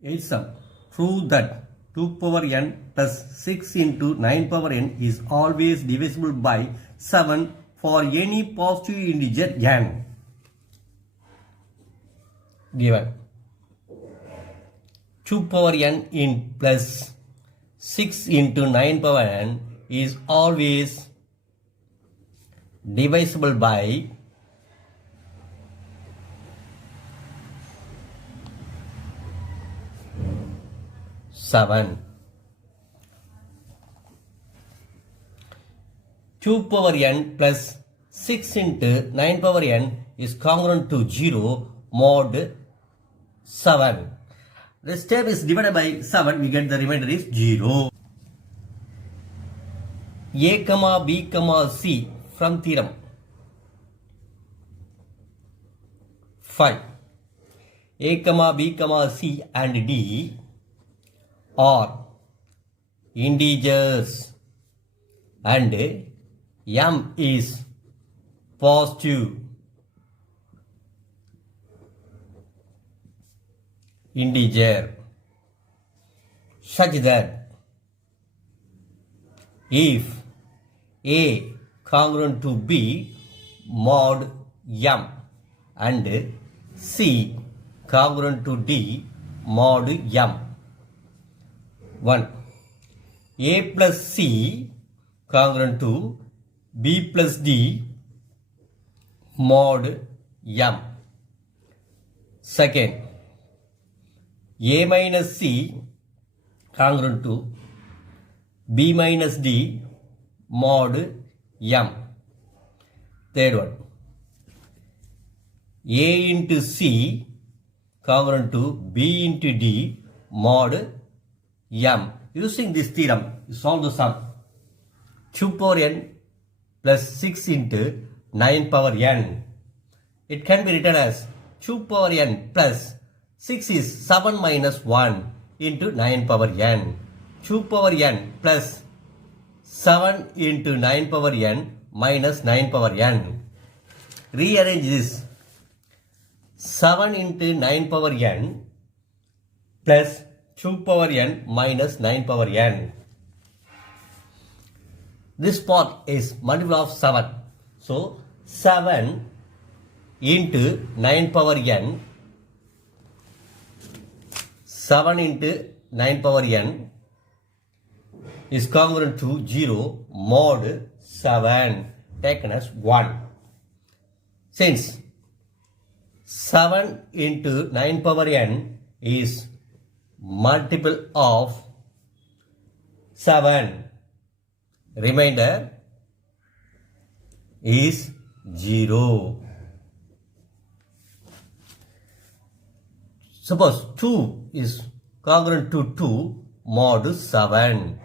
It's true that 2 power n plus 6 into 9 power n is always divisible by 7 for any positive integer n. Given 2 power n in plus 6 into 9 power n is always divisible by 7. 2 power n plus 6 into 9 power n is congruent to 0 mod 7. This step is divided by 7, we get the remainder is 0. A, B, C from theorem 5. A, B, C and D are integers and m is positive integer such that if A congruent to B mod m and C congruent to D mod m. 1. A plus C congruent to B plus D mod m. Second, A minus C congruent to B minus D mod m. Third one, A into C congruent to B into D mod m. Using this theorem, solve the sum. 2 power n plus 6 into 9 power n. It can be written as 2 power n plus 6 is 7 minus 1 into 9 power n. 2 power n plus 7 into 9 power n minus 9 power n. Rearrange this. 7 into 9 power n plus 2 power n minus 9 power n. This part is multiple of 7. So 7 into 9 power n, 7 into 9 power n is congruent to 0 mod 7 taken as 1. Since 7 into 9 power n is multiple of 7, remainder is 0. Suppose 2 is congruent to 2 mod 7.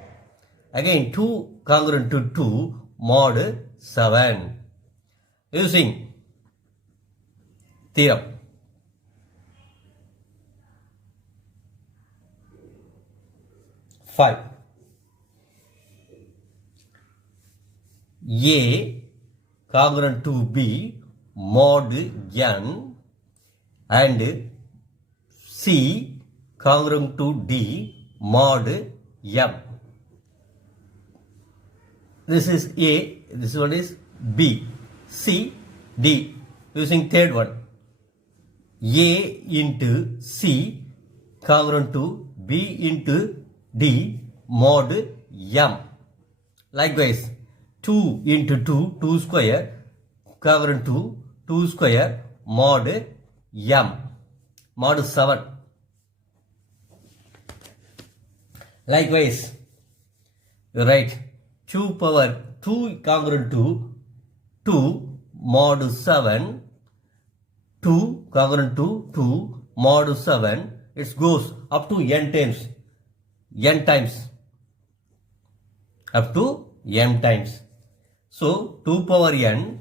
Again 2 congruent to 2 mod 7. Using theorem. Five. A congruent to B mod n and C congruent to D mod m. This is A, this one is B, C, D. Using third one, A into C congruent to B into D mod m. Likewise, 2 into 2, 2 square congruent to 2 square mod m, mod 7. Likewise, you write 2 power 2 congruent to 2 mod 7, 2 congruent to 2 mod 7, it goes up to n times, up to m times. So 2 power n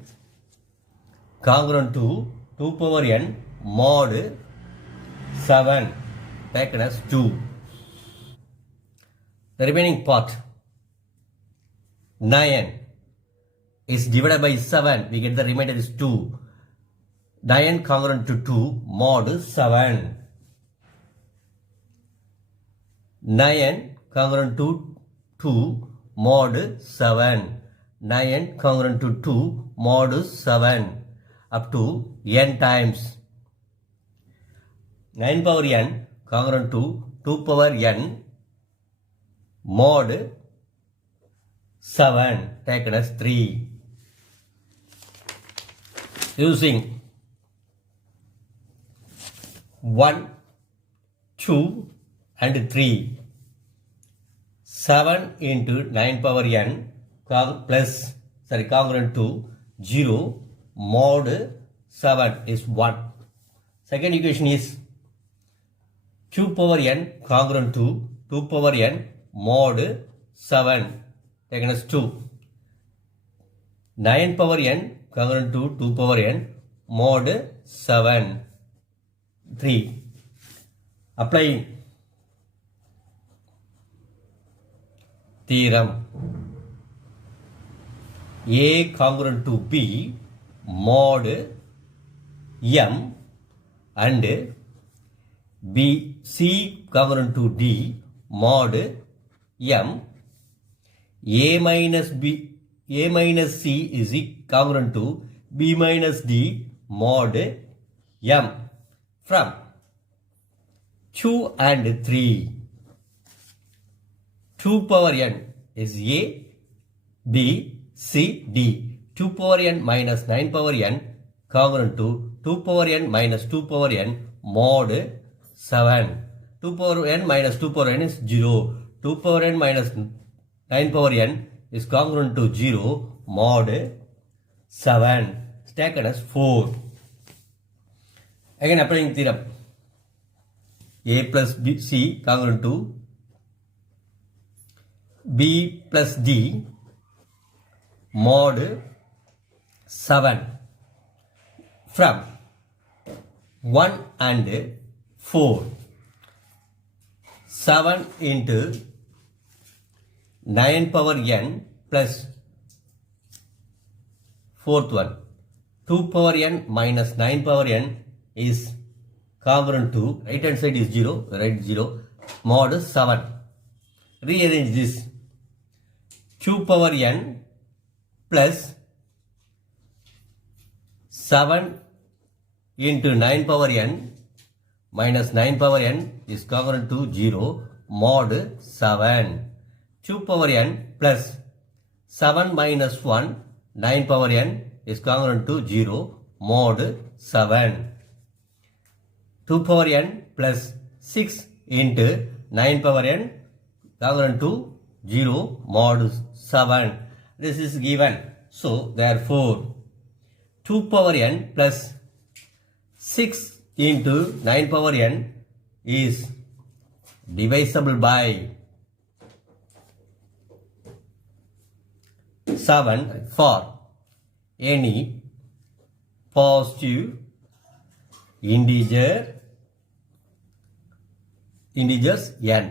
congruent to 2 power n mod 7 taken as 2. The remaining part 9 is divided by 7, we get the remainder is 2. 9 congruent to 2 mod 7. 9 congruent to 2 mod 7. 9 congruent to 2 mod 7 up to n times. 9 power n congruent to 2 power n mod 7 taken as 3. Using 1, 2 and 3. 7 into 9 power n congruent to 0 mod 7 is 1. Second equation is 2 power n congruent to 2 power n mod 7 taken as 2. 9 power n congruent to 2 power n mod 7 3. Applying theorem. A congruent to B mod M and B C congruent to D mod M. A minus C is congruent to B minus D mod M from 2 and 3. 2 power n is A, B, C, D. 2 power n minus 9 power n congruent to 2 power n minus 2 power n mod 7. 2 power n minus 2 power n is 0. 2 power n minus 9 power n is congruent to 0 mod 7. It's taken as 4. Again applying theorem. A plus B, C congruent to B plus D mod 7 from 1 and 4. 7 into 9 power n plus 4th one. 2 power n minus 9 power n is congruent to, right hand side is 0, right 0, mod 7. Rearrange this. 2 power n plus 7 into 9 power n minus 9 power n is congruent to 0 mod 7. 2 power n plus 7 minus 1 9 power n is congruent to 0 mod 7. 2 power n plus 6 into 9 power n congruent to 0 mod 7. This is given. So, therefore, 2 power n plus 6 into 9 power n is divisible by 7 for any positive integers n.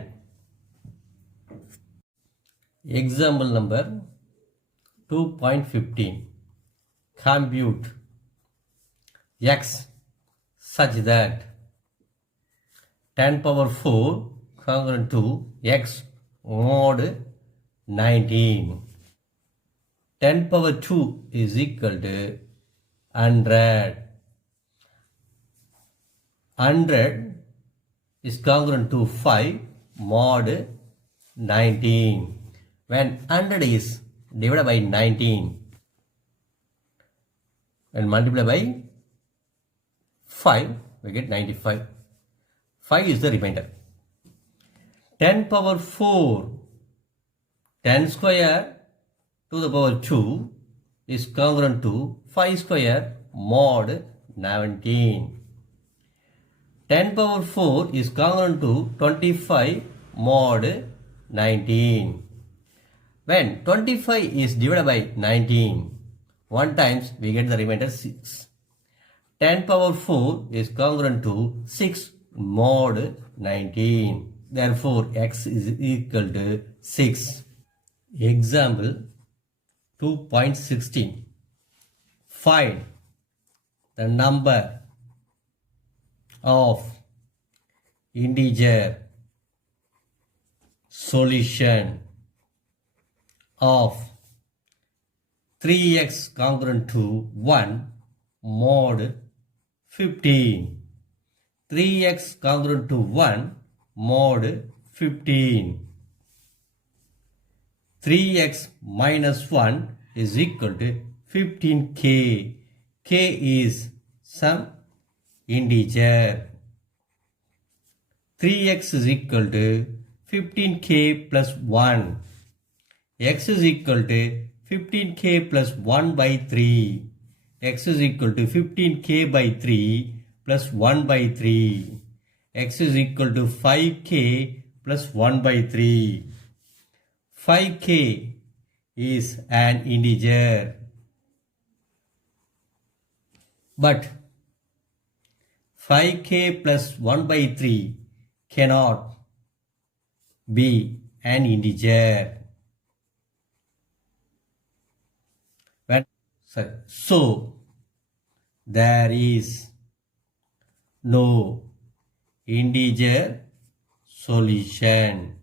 Example number 2.15. Compute x such that 10 power 4 congruent to x mod 19. 10 power 2 is equal to 100. 100 is congruent to 5 mod 19. When 100 is divided by 19 and multiplied by 5, we get 95. 5 is the remainder. 10 power 4, 10 square to the power 2 is congruent to 5 square mod 19. 10 power 4 is congruent to 25 mod 19. When 25 is divided by 19, 1 times we get the remainder 6. 10 power 4 is congruent to 6 mod 19. Therefore, x is equal to 6. Example 2.16. Find the number of integer solution of 3x congruent to 1 mod 15. 3x congruent to 1 mod 15. 3x minus 1 is equal to 15k. K is some integer. 3x is equal to 15k plus 1. X is equal to 15k plus 1 by 3. X is equal to 15k by 3 plus 1 by 3. X is equal to 5k plus 1 by 3. 5k is an integer. But 5k plus 1 by 3 cannot be an integer. So, there is no integer solution.